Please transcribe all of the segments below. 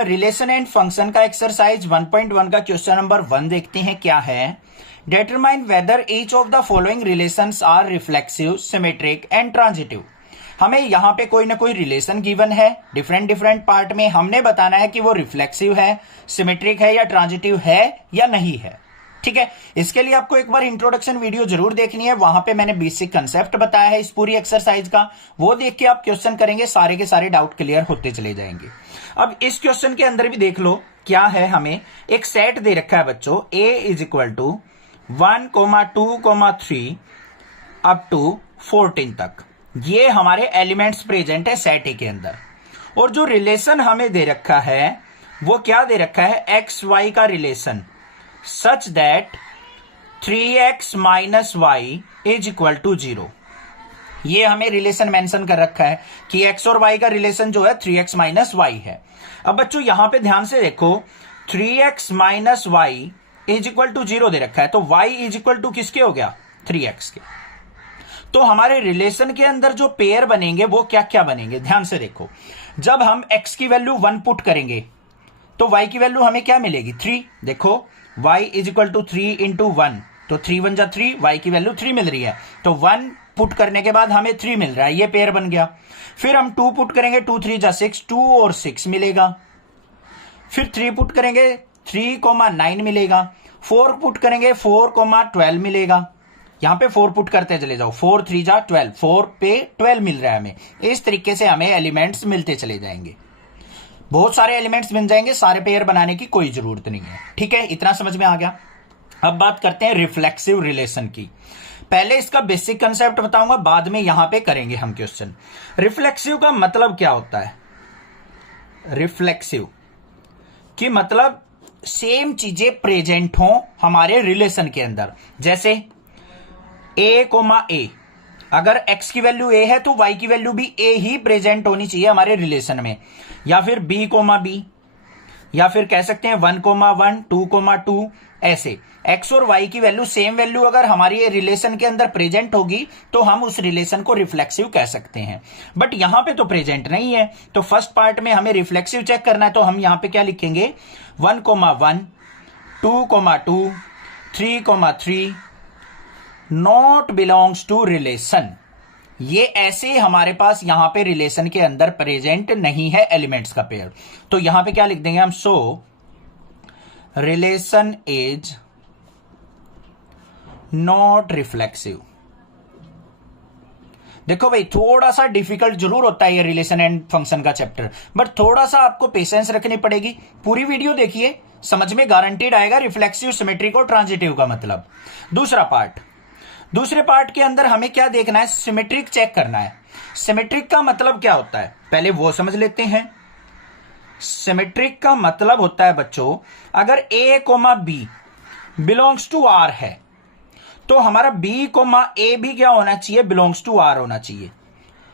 Relation and function का exercise 1.1 का question number 1 देखते हैं क्या है। Determine whether each of the following relations are reflexive, symmetric and transitive. हमें यहाँ पे कोई ना कोई रिलेशन गिवन है डिफरेंट डिफरेंट पार्ट में, हमने बताना है कि वो रिफ्लेक्सिव है, सिमेट्रिक है या ट्रांजिटिव है या नहीं है। ठीक है, इसके लिए आपको एक बार इंट्रोडक्शन वीडियो जरूर देखनी है, वहां पे मैंने बेसिक कंसेप्ट बताया है इस पूरी एक्सरसाइज का, वो देख के आप क्वेश्चन करेंगे, सारे के सारे डाउट क्लियर होते चले जाएंगे। अब इस क्वेश्चन के अंदर भी देख लो क्या है, हमें एक सेट दे रखा है बच्चों, a is equal to 1, 2, 3 up to 14 तक। ये हमारे एलिमेंट्स प्रेजेंट है सेट ए के अंदर, और जो रिलेशन हमें दे रखा है वो क्या दे रखा है, एक्स वाई का relation, such that 3x minus y is equal to 0। ये हमें रिलेशन मेंशन कर रखा है कि x और y का रिलेशन जो है 3x माइनस वाई है। अब बच्चों यहां पे ध्यान से देखो, 3x minus y is equal to 0 दे रखा है, तो y इज इक्वल टू किसके हो गया, 3x के। तो हमारे रिलेशन के अंदर जो पेयर बनेंगे वो क्या क्या बनेंगे, ध्यान से देखो। जब हम x की वैल्यू 1 पुट करेंगे तो y की वैल्यू हमें क्या मिलेगी, 3। देखो y is equal to 3 into 1, तो 3 1 जा 3, y की वैल्यू 3 मिल रही है, तो 1 पुट करने के बाद हमें 3 मिल रहा है, ये पेयर बन गया। फिर हम 2 पुट करेंगे, 2 3 जा 6, 2 और 6 मिलेगा। फिर 3 पुट करेंगे, 3,9 मिलेगा। 4 पुट करेंगे, 4,12 मिलेगा। यहां पे 4 पुट करते चले जाओ, 4 3 जा 12, 4 पे 12 मिल रहा है हमें। इस तरीके से हमें एलिमेंट्स मिलते चले जाएंगे, बहुत सारे एलिमेंट्स मिल जाएंगे, सारे पेयर बनाने की कोई जरूरत नहीं है। ठीक है, इतना समझ में आ गया। अब बात करते हैं रिफ्लेक्सिव रिलेशन की। पहले इसका बेसिक कंसेप्ट बताऊंगा, बाद में यहां पे करेंगे हम क्वेश्चन। रिफ्लेक्सिव का मतलब क्या होता है, रिफ्लेक्सिव कि मतलब सेम चीजें प्रेजेंट हो हमारे रिलेशन के अंदर। जैसे a, a, अगर x की वैल्यू a है तो y की वैल्यू भी a ही प्रेजेंट होनी चाहिए हमारे रिलेशन में। या फिर b, b, या फिर कह सकते हैं 1, 1, 2, 2, ऐसे x और y की वैल्यू सेम वैल्यू अगर हमारी रिलेशन के अंदर प्रेजेंट होगी तो हम उस रिलेशन को रिफ्लेक्सिव कह सकते हैं। बट यहां पे तो प्रेजेंट नहीं है, तो फर्स्ट पार्ट में हमें रिफ्लेक्सिव चेक करना है, तो हम यहां पे क्या लिखेंगे, 1, 1, 2, 2, 3, 3 नॉट बिलोंग्स टू रिलेशन। ये ऐसे हमारे पास यहां पे रिलेशन के अंदर प्रेजेंट नहीं है एलिमेंट्स का पेयर, तो यहां पे क्या लिख देंगे हम, सो रिलेशन इज नॉट रिफ्लेक्सिव। देखो भाई, थोड़ा सा डिफिकल्ट जरूर होता है ये रिलेशन एंड फंक्शन का चैप्टर, बट थोड़ा सा आपको पेशेंस रखनी पड़ेगी। पूरी वीडियो देखिए, समझ में गारंटीड आएगा रिफ्लेक्सिव, सिमेट्रिक और ट्रांजिटिव का मतलब। दूसरे पार्ट के अंदर हमें क्या देखना है, सिमेट्रिक चेक करना है। सिमेट्रिक का मतलब क्या होता है, पहले वो समझ लेते हैं। सिमेट्रिक का मतलब होता है बच्चों, अगर a, b belongs to r है तो हमारा b, a भी क्या होना चाहिए, बिलोंग्स टू r होना चाहिए।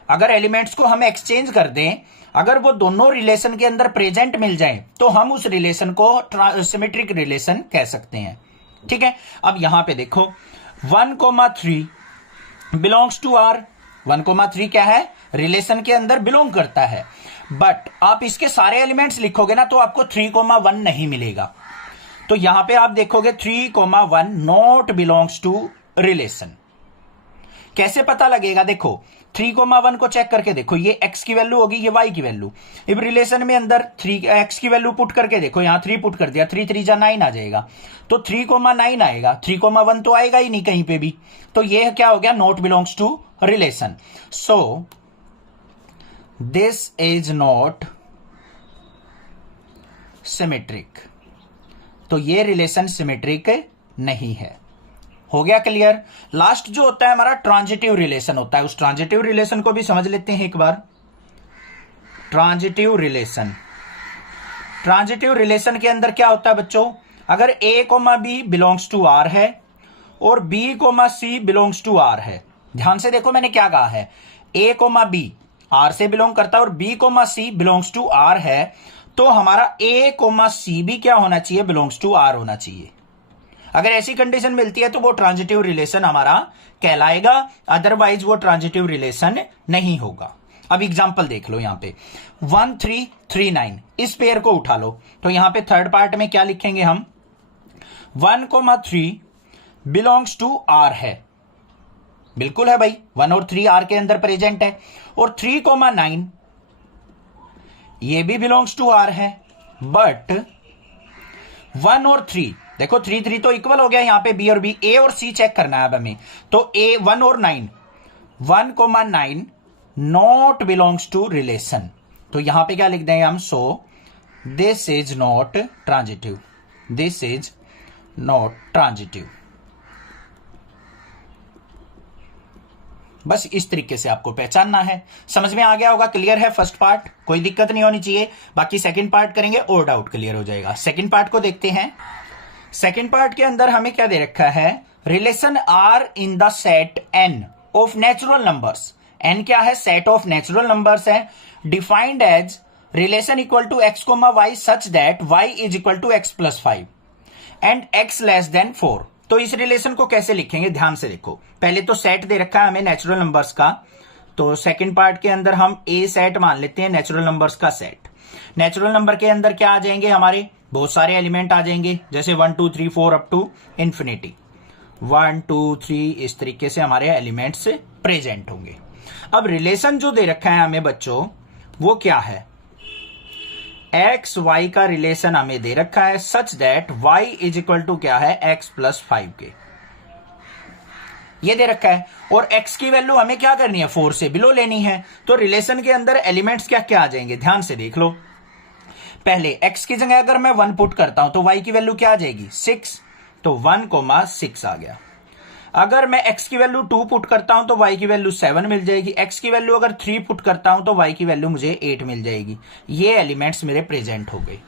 अगर एलिमेंट्स को हम एक्सचेंज कर दें, अगर वो दोनों रिलेशन के अंदर प्रेजेंट मिल जाएं, तो हम उस रिलेशन को सिमेट्रिक रिलेशन कह सकते हैं। ठीक है, अब यहां पे देखो 1, 3 बिलोंग्स टू r। 1, 3 क्या है, रिलेशन के अंदर बिलोंग करता है, बट आप इसके सारे एलिमेंट्स लिखोगे ना तो आपको 3, 1 नहीं मिलेगा। तो यहां पे आप देखोगे 3, 1 नॉट बिलोंग्स टू रिलेशन। कैसे पता लगेगा, देखो 3, 1 को चेक करके देखो, ये x की वैल्यू होगी, ये y की वैल्यू। अब रिलेशन में अंदर 3x की वैल्यू पुट करके देखो, यहां 3 पुट कर दिया, 3 3 जा 9 आ जाएगा, तो 3, 9 आएगा। 3, 1 तो आएगा ही नहीं कहीं पे भी, तो ये क्या हो गया, not belongs to relation. So this is not symmetric, तो ये रिलेशन सिमेट्रिक नहीं है। हो गया क्लियर। लास्ट जो होता है हमारा ट्रांजिटिव रिलेशन होता है, उस ट्रांजिटिव रिलेशन को भी समझ लेते हैं एक बार। ट्रांजिटिव रिलेशन के अंदर क्या होता है बच्चों, अगर a, b belongs to r है और b, c belongs to r है। ध्यान से देखो मैंने क्या कहा है, a, b r से बिलोंग करता है और b, c belongs to r है, तो हमारा a, c भी क्या होना चाहिए, बिलोंग्स टू r होना चाहिए। अगर ऐसी कंडीशन मिलती है तो वो ट्रांजिटिव रिलेशन हमारा कहलाएगा, अदरवाइज वो ट्रांजिटिव रिलेशन नहीं होगा। अब एग्जाम्पल देख लो यहां पे 1339 इस पेयर को उठा लो, तो यहां पे थर्ड पार्ट में क्या लिखेंगे हम 1,3 बिलोंग्स टू आर है, बिल्कुल है भाई 1 और 3 आर के अंदर प्रेजेंट है, और 3,9 ये भी बिलोंग्स टू आर है, बट 1 और 3 देखो 3 तो इक्वल हो गया यहां पे बी और बी, ए और सी चेक करना है अब हमें, तो ए 1 और 9 1,9 नॉट बिलोंग्स टू रिलेशन, तो यहां पे क्या लिख देंगे हम सो this is not transitive, this is not transitive. बस इस तरीके से आपको पहचानना है। समझ में आ गया होगा, क्लियर है फर्स्ट पार्ट, कोई दिक्कत नहीं होनी चाहिए। बाकी सेकंड पार्ट करेंगे और डाउट क्लियर हो जाएगा। सेकंड पार्ट को देखते हैं। सेकंड पार्ट के अंदर हमें क्या दे रखा है, relation R in the set N of natural numbers. N क्या है, सेट ऑफ नेचुरल नंबर्स है, defined as relation equal to x comma y such that y is equal to x plus 5 and x less than 4। तो इस relation को कैसे लिखेंगे, ध्यान से देखो। पहले तो सेट दे रखा है हमें नेचुरल नंबर्स का, तो सेकंड पार्ट के अंदर हम ए सेट मान लेते हैं, नेचुरल नंबर्स का सेट। नेचुरल नंबर के अंदर क्या आ जाएंगे, हमारे बहुत सारे एलिमेंट आ जाएंगे, जैसे 1 2 3 4 अप टू इंफिनिटी, 1 2 3 इस तरीके से हमारे एलिमेंट्स प्रेजेंट होंगे। अब रिलेशन जो दे रखा है हमें बच्चों, वो क्या है, एक्स वाई का रिलेशन हमें दे रखा है such that y is equal to क्या है, एक्स प्लस 5 के, ये दे रखा है। और x की वैल्यू हमें क्या करनी है, 4 से बिलो लेनी है। तो रिलेशन के अंदर एलिमेंट्स क्या क्या आ जाएंगे, ध्यान से देख लो। पहले x की जगह अगर मैं 1 पुट करता हूं तो y की वैल्यू क्या आ जाएगी, 6, तो 1,6 आ गया। अगर मैं x की वैल्यू 2 पुट करता हूं तो y की वैल्यू 7 मिल जाएगी। x की वैल्यू अगर 3 पुट करता हूं तो y की वैल्यू मुझे 8 मिल जाएगी। ये एलिमेंट्स मेरे प्रेजेंट हो गए।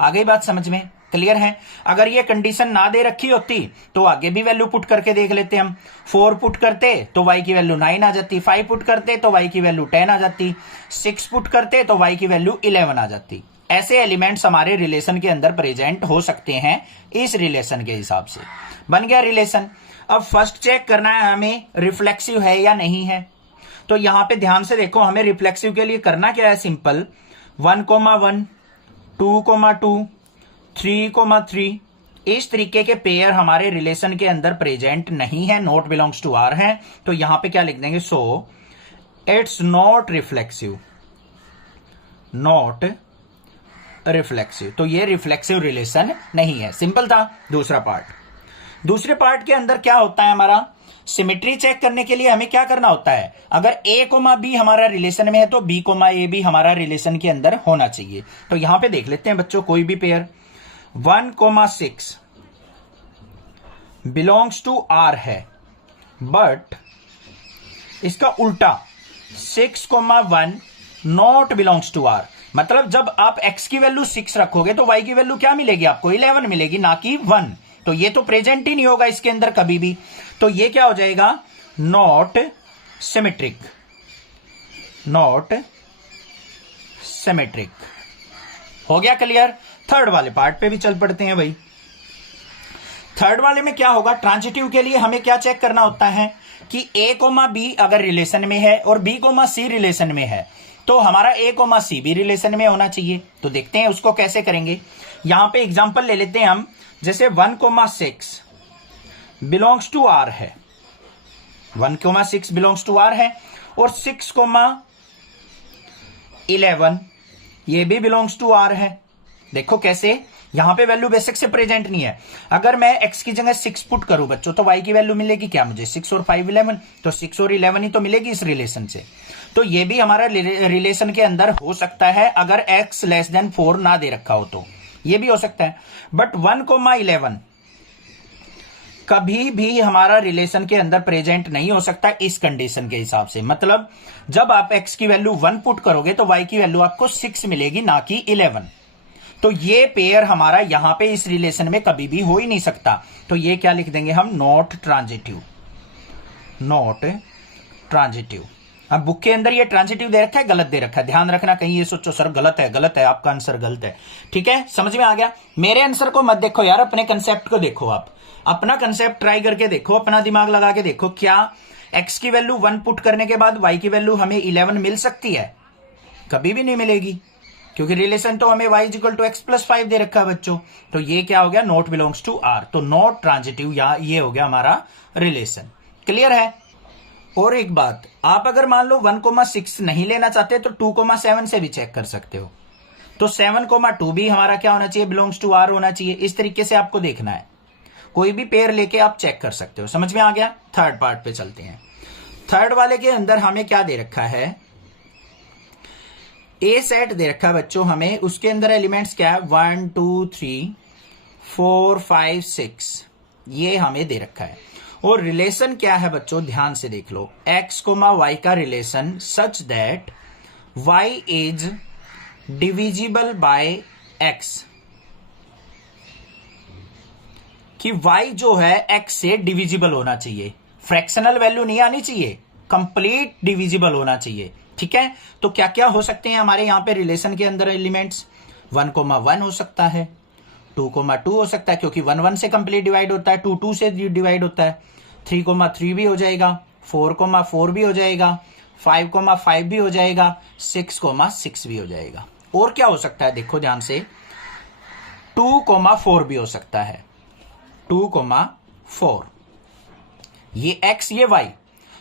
आ गई बात समझ में, क्लियर है। अगर ये कंडीशन ना दे रखी होती तो आगे भी वैल्यू पुट करके देख लेते हम। 4 पुट करते तो y की वैल्यू 9 आ जाती, 5 पुट करते तो y की वैल्यू 10 आ जाती, 6 पुट करते तो y की वैल्यू 11 आ जाती। ऐसे एलिमेंट्स हमारे रिलेशन के अंदर प्रेजेंट हो सकते हैं इस रिलेशन के हिसाब से। बन गया रिलेशन। अब फर्स्ट चेक करना है हमें रिफ्लेक्सिव है या नहीं है। तो यहां पे ध्यान से देखो, हमें रिफ्लेक्सिव के लिए करना क्या है, सिंपल 1,1 2,2 3,3 इस तरीके के पेयर हमारे रिलेशन के अंदर प्रेजेंट नहीं है, नॉट बिलोंग्स टू आर है। तो यहां पे क्या लिख देंगे, so it's not reflexive, not reflexive. तो ये रिफ्लेक्सिव रिलेशन नहीं है, सिंपल था। दूसरे पार्ट के अंदर क्या होता है, हमारा सिमेट्री चेक करने के लिए हमें क्या करना होता है, अगर a कोमा b हमारा रिलेशन में है तो b कोमा a भी हमारा रिलेशन के अंदर होना चाहिए। तो यहां पे देख लेते हैं बच्चों, कोई भी पेयर 1,6 बिलोंग्स टू r है, बट इसका उल्टा 6,1 नॉट बिलोंग्स टू r। मतलब जब आप x की वैल्यू 6 रखोगे तो y की वैल्यू क्या मिलेगी आपको, 11 मिलेगी, ना कि 1। तो ये तो प्रेजेंट ही नहीं होगा इसके अंदर कभी भी। तो ये क्या हो जाएगा, नॉट सिमेट्रिक, नॉट सिमेट्रिक। हो गया क्लियर। थर्ड वाले पार्ट पे भी चल पड़ते हैं भाई। थर्ड वाले में क्या होगा, ट्रांजिटिव के लिए हमें क्या चेक करना होता है कि a कोमा b अगर रिलेशन में है और b कोमा c रिलेशन में है तो हमारा a कोमा c भी रिलेशन में होना चाहिए। तो देखते हैं उसको कैसे करेंगे। यहां पे एग्जांपल ले लेते हैं हम, जैसे 1,6 बिलोंग्स टू r है, 1,6 बिलोंग्स टू r है, और 6,11 ये भी बिलोंग्स टू r है। देखो कैसे, यहां पे वैल्यू बेसिक से प्रेजेंट नहीं है। अगर मैं x की जगह 6 पुट करूं बच्चों तो y की वैल्यू मिलेगी क्या मुझे, 6 और 5 11, तो 6 और 11 ही तो मिलेगी इस रिलेशन से। तो ये भी हमारा रिलेशन के अंदर हो सकता है अगर x लेस देन 4 ना दे रखा हो तो ये भी हो सकता है। बट 1,11 कभी भी हमारा रिलेशन के अंदर प्रेजेंट नहीं हो सकता इस कंडीशन के हिसाब से। मतलब जब आप x की वैल्यू 1 पुट करोगे तो y की वैल्यू आपको 6 मिलेगी, ना कि 11। तो ये पेयर हमारा यहां पे इस रिलेशन में कभी भी हो ही नहीं सकता। तो ये क्या लिख देंगे हम, नॉट ट्रांजिटिव, नॉट ट्रांजिटिव। अब बुक के अंदर ये ट्रांजिटिव दे रखा है, गलत दे रखा है, ध्यान रखना, कहीं ये सोचो सर गलत है, गलत है, आपका आंसर गलत है। ठीक है, समझ में आ गया। मेरे आंसर को मत देखो यार, अपने कंसेप्ट को देखो। आप अपना कंसेप्ट ट्राई करके देखो, अपना दिमाग लगा के देखो, क्या x की वैल्यू 1 पुट करने के बाद y की वैल्यू हमें 11 मिल सकती है? कभी भी नहीं मिलेगी, क्योंकि रिलेशन तो हमें y equal to x plus 5 दे रखा है बच्चों। तो ये क्या हो गया? नॉट बिलोंग्स टू r, तो नॉट ट्रांजिटिव, या ये हो गया हमारा रिलेशन। क्लियर है? और एक बात, आप अगर मान लो 1,6 नहीं लेना चाहते तो 2,7 से भी चेक कर सकते हो। तो 7,2 भी हमारा क्या होना चाहिए? बिलोंग्स टू r होना चाहिए। इस तरीके से आपको देखना है, कोई भी पेयर लेके आप चेक कर सकते हो। समझ में आ गया? थर्ड पार्ट पे चलते हैं। थर्ड वाले के अंदर हमें क्या दे रखा है? ए सेट दे रखा है बच्चों हमें, उसके अंदर एलिमेंट्स क्या है? 1 2 3 4 5 6, ये हमें दे रखा है। और रिलेशन क्या है बच्चों? ध्यान से देख लो, x, y का relation such that y is divisible by x, कि y जो है x से डिविजिबल होना चाहिए, फ्रैक्शनल वैल्यू नहीं आनी चाहिए, कंप्लीट डिविजिबल होना चाहिए। ठीक है? तो क्या क्या हो सकते हैं हमारे यहां पे रिलेशन के अंदर एलिमेंट्स? 1,1 हो सकता है, 2,2 हो सकता है, क्योंकि 1 1 से कंप्लीट डिवाइड होता है, 2 2 से डिवाइड होता है, 3,3 भी हो जाएगा, 4,4 भी हो जाएगा, 5,5 भी हो जाएगा, 6,6 भी हो जाएगा। और क्या हो सकता है? देखो ध्यान से, 2,4 भी हो सकता है, 2,4, ये x ये y,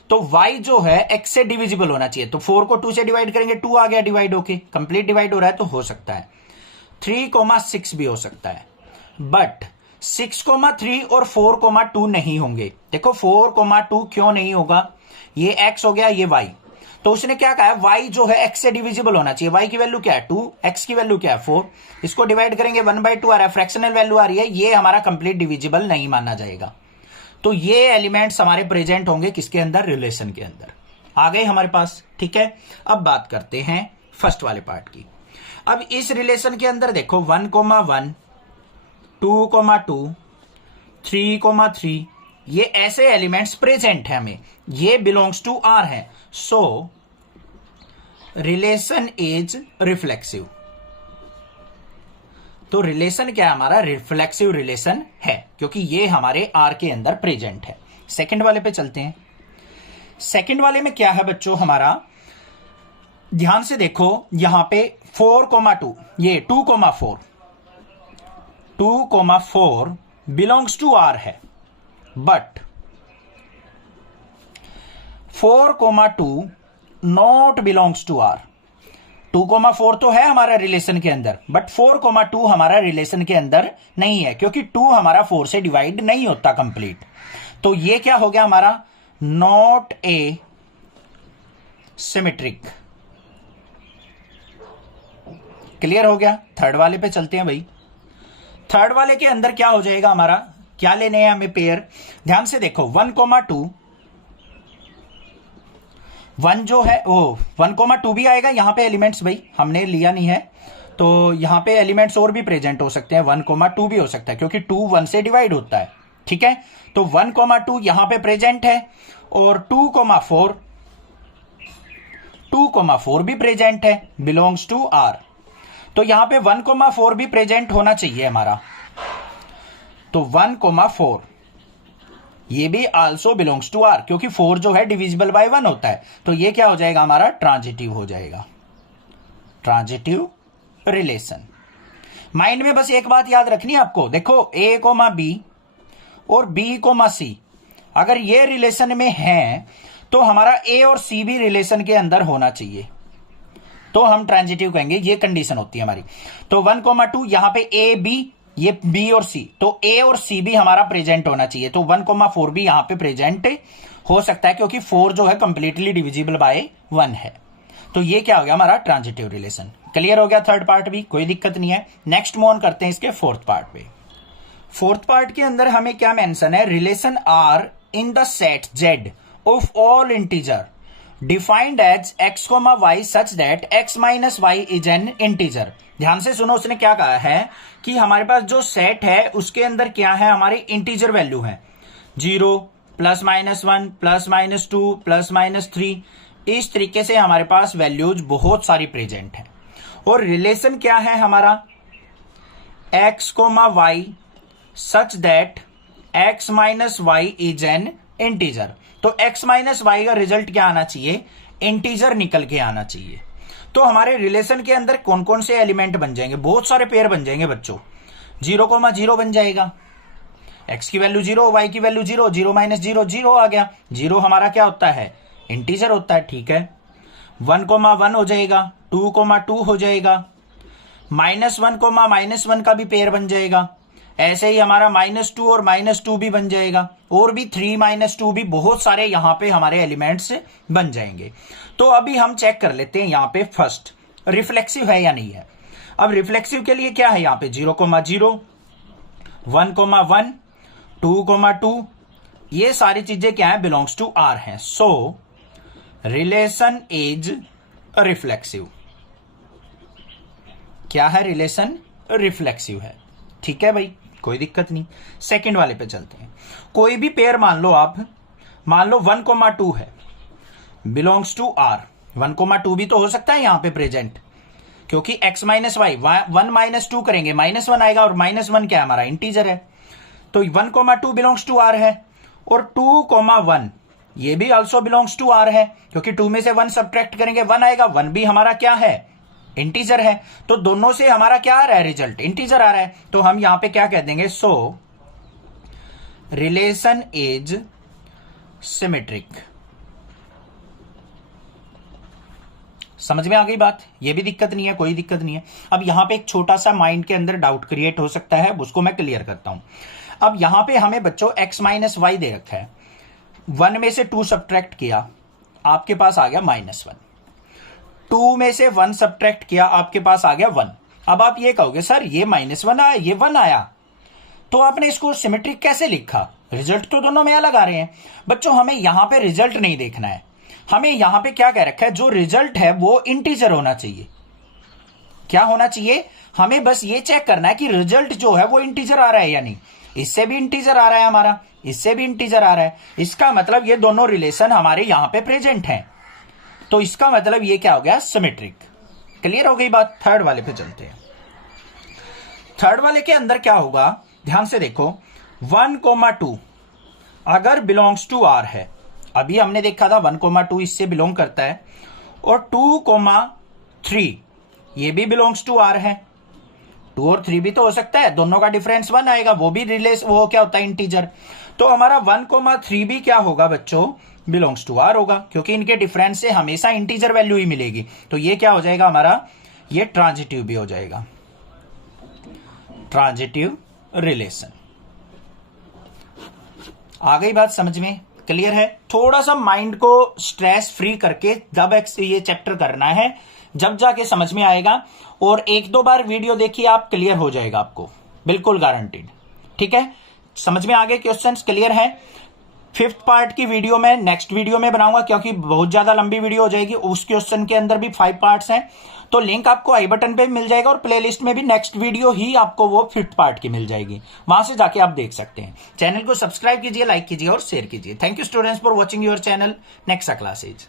तो y जो है x से डिविजिबल होना चाहिए, तो 4 को 2 से डिवाइड करेंगे, 2 आ गया डिवाइड होके, कंप्लीट डिवाइड हो रहा है, तो हो सकता है 3,6 भी हो सकता है। बट 6,3 और 4,2 नहीं होंगे। देखो 4,2 क्यों नहीं होगा? ये x हो गया, ये y, तो उसने क्या कहा है? y जो है x से डिविजिबल होना चाहिए। y की वैल्यू क्या है? 2, x की वैल्यू क्या है? 4, इसको डिवाइड करेंगे 1/2 आ रहा है, फ्रैक्शनल वैल्यू आ रही है, ये हमारा कंप्लीट डिविजिबल नहीं माना जाएगा। तो ये एलिमेंट्स हमारे प्रेजेंट होंगे किसके अंदर? रिलेशन के अंदर। आ गए हमारे पास। ठीक है, अब बात करते हैं फर्स्ट वाले पार्ट की। अब इस रिलेशन के अंदर देखो 1,1, 2,2, 3,3, ये ऐसे एलिमेंट्स प्रेजेंट है हमें, ये बिलोंग्स टू आर है। सो रिलेशन इज रिफ्लेक्सिव। तो रिलेशन क्या है हमारा? रिफ्लेक्सिव रिलेशन है, क्योंकि ये हमारे आर के अंदर प्रेजेंट है। सेकंड वाले पे चलते हैं। सेकंड वाले में क्या है बच्चों हमारा? ध्यान से देखो, यहां पे 4,2, ये 2,4, 2,4 बिलोंग्स टू आर है, but 4,2 not belongs to R. 2,4 तो है हमारा रिलेशन के अंदर, बट 4,2 हमारा रिलेशन के अंदर नहीं है, क्योंकि 2 हमारा 4 से डिवाइड नहीं होता कंप्लीट। तो ये क्या हो गया हमारा? Not a symmetric. क्लियर हो गया? थर्ड वाले पे चलते हैं भाई। थर्ड वाले के अंदर क्या हो जाएगा हमारा? क्या लेने हैं हमें पेयर? ध्यान से देखो, 1,2, 1 जो है वो 1,2 भी आएगा यहां पे एलिमेंट्स, भाई हमने लिया नहीं है, तो यहां पे एलिमेंट्स और भी प्रेजेंट हो सकते हैं, 1,2 भी हो सकता है, क्योंकि 2 1 से डिवाइड होता है। ठीक है, तो 1,2 यहां पे प्रेजेंट है, और 2,4 भी प्रेजेंट है, बिलोंग्स टू आर। तो यहां पे 1,4 भी प्रेजेंट होना चाहिए हमारा, तो 1,4 ये भी आल्सो बिलोंग्स टू आर, क्योंकि 4 जो है डिविजिबल बाय 1 होता है। तो ये क्या हो जाएगा हमारा? ट्रांजिटिव हो जाएगा, ट्रांजिटिव रिलेशन। माइंड में बस एक बात याद रखनी है आपको, देखो ए कोमा बी और बी कोमा सी अगर ये रिलेशन में है, तो हमारा ए और सी भी रिलेशन के अंदर होना चाहिए, तो हम ट्रांजिटिव कहेंगे। ये कंडीशन होती है हमारी। तो 1,2 यहां पे ए बी, ये बी और सी, तो ए और सी भी हमारा प्रेजेंट होना चाहिए, तो 1,4 भी यहां पे प्रेजेंट हो सकता है, क्योंकि 4 जो है कंप्लीटली डिविजिबल बाय 1 है। तो ये क्या हो गया हमारा? Transitive relation. क्लियर हो गया? थर्ड पार्ट भी कोई दिक्कत नहीं है। नेक्स्ट मूव ऑन करते हैं इसके फोर्थ पार्ट पे। फोर्थ पार्ट के अंदर हमें क्या मेंशन है? Relation R in the set Z of all integer defined as x, y such that x minus y is an integer. ध्यान से सुनो, उसने क्या कहा है कि हमारे पास जो सेट है उसके अंदर क्या है? हमारी इंटीजर वैल्यू है 0, +-1, +-2, +-3। इस तरीके से हमारे पास वैल्यूज बहुत सारी प्रेजेंट है। और रिलेशन क्या है हमारा? x, y such that x minus y is an integer. तो x माइनस वाई का रिजल्ट क्या आना चाहिए, इंटीजर निकल के आना चाहिए। तो हमारे रिलेशन के अंदर कौन कौन से एलिमेंट बन जाएंगे, बहुत सारे पेयर बन जाएंगे बच्चों। 0,0 बन जाएगा, x की वैल्यू 0, y की वैल्यू 0, 0 माइनस 0 0 आ गया। 0 हमारा क्या होता है, इंटीजर होता है, ठीक है। 1,1 हो जाएगा, 2,2 हो जाएगा, -1, -1 का भी पेयर बन जाएगा। ऐसे ही हमारा -2 और -2 भी बन जाएगा, और भी 3 - 2 भी, बहुत सारे यहां पे हमारे एलिमेंट्स बन जाएंगे। तो अभी हम चेक कर लेते हैं यहां पे फर्स्ट रिफ्लेक्सिव है या नहीं है। अब रिफ्लेक्सिव के लिए क्या है यहां पे, 0,0, 1,1, 2,2, ये सारी चीजें क्या है, बिलोंग्स टू आर है। सो रिलेशन इज रिफ्लेक्सिव। क्या है, रिलेशन रिफ्लेक्सिव है, ठीक है भाई, कोई दिक्कत नहीं। सेकंड वाले पे चलते हैं। कोई भी पेयर मान लो आप, मान लो 1,2 है, बिलोंग्स टू आर। 1,2 भी तो हो सकता है यहां पे प्रेजेंट, क्योंकि x माइनस वाई, 1 - 2 करेंगे, -1 आएगा, और -1 क्या है, हमारा इंटीजर है। तो 1,2 बिलोंग्स टू आर है, और 2,1 ये भी ऑल्सो बिलोंग्स टू आर है, क्योंकि 2 में से 1 सब्ट्रैक्ट करेंगे 1 आएगा, 1 भी हमारा क्या है, इंटीजर है। तो दोनों से हमारा क्या आ रहा है, रिजल्ट इंटीजर आ रहा है। तो हम यहां पे क्या कह देंगे, सो रिलेशन इज सिमेट्रिक। समझ में आ गई बात, ये भी दिक्कत नहीं है, कोई दिक्कत नहीं है। अब यहां पे एक छोटा सा माइंड के अंदर डाउट क्रिएट हो सकता है, उसको मैं क्लियर करता हूं। अब यहां पे हमें बच्चों x माइनस वाई दे रखा है, 1 में से 2 सब्ट्रैक्ट किया, आपके पास आ गया -1। 2 में से 1 सब्ट्रैक्ट किया, आपके पास आ गया 1। अब आप ये कहोगे सर ये -1 आया, ये 1 आया, तो आपने इसको सिमेट्रिक कैसे लिखा, रिजल्ट तो दोनों में अलग आ रहे हैं। बच्चों हमें यहां पे रिजल्ट नहीं देखना है, हमें यहां पे क्या कह रखा है, जो रिजल्ट है वो इंटीजर होना चाहिए। क्या होना चाहिए, हमें बस ये चेक करना है कि रिजल्ट जो है वो इंटीजर आ रहा है या नहीं। इससे भी इंटीजर आ रहा है हमारा, इससे भी इंटीजर आ रहा है, इसका मतलब ये दोनों रिलेशन हमारे यहां पे प्रेजेंट हैं। तो इसका मतलब ये क्या हो गया, सिमेट्रिक। क्लियर हो गई बात। थर्ड वाले पे चलते हैं। थर्ड वाले के अंदर क्या होगा, ध्यान से देखो, 1,2 अगर बिलोंग्स टू आर है, अभी हमने देखा था 1,2 इससे बिलोंग करता है, और 2,3 ये भी बिलोंग्स टू आर है। 2 और 3 भी तो हो सकता है, दोनों का डिफरेंस 1 आएगा, वो भी वो क्या होता है, इंटीजर। तो हमारा 1,3 भी क्या होगा बच्चों, बिलोंग्स टू आर होगा, क्योंकि इनके डिफरेंस से हमेशा इंटीजर वैल्यू ही मिलेगी। तो ये क्या हो जाएगा हमारा, ये ट्रांजिटिव भी हो जाएगा, ट्रांजिटिव रिलेशन। आ गई बात समझ में, क्लियर है। थोड़ा सा माइंड को स्ट्रेस फ्री करके जब ये चैप्टर करना है, जब जाके समझ में आएगा। और 1-2 बार वीडियो देखिए आप, क्लियर हो जाएगा आपको, बिल्कुल गारंटीड, ठीक है। समझ में आ गए, क्वेश्चंस क्लियर है। 5th पार्ट की वीडियो में नेक्स्ट वीडियो में बनाऊंगा, क्योंकि बहुत ज्यादा लंबी वीडियो हो जाएगी। उस क्वेश्चन के अंदर भी 5 पार्ट्स हैं, तो लिंक आपको आई बटन पे मिल जाएगा, और प्लेलिस्ट में भी नेक्स्ट वीडियो ही आपको वो 5th पार्ट की मिल जाएगी, वहां से जाके आप देख सकते हैं। चैनल को सब्सक्राइब कीजिए, लाइक कीजिए और शेयर कीजिए। Thank you students for watching your channel. Next classes.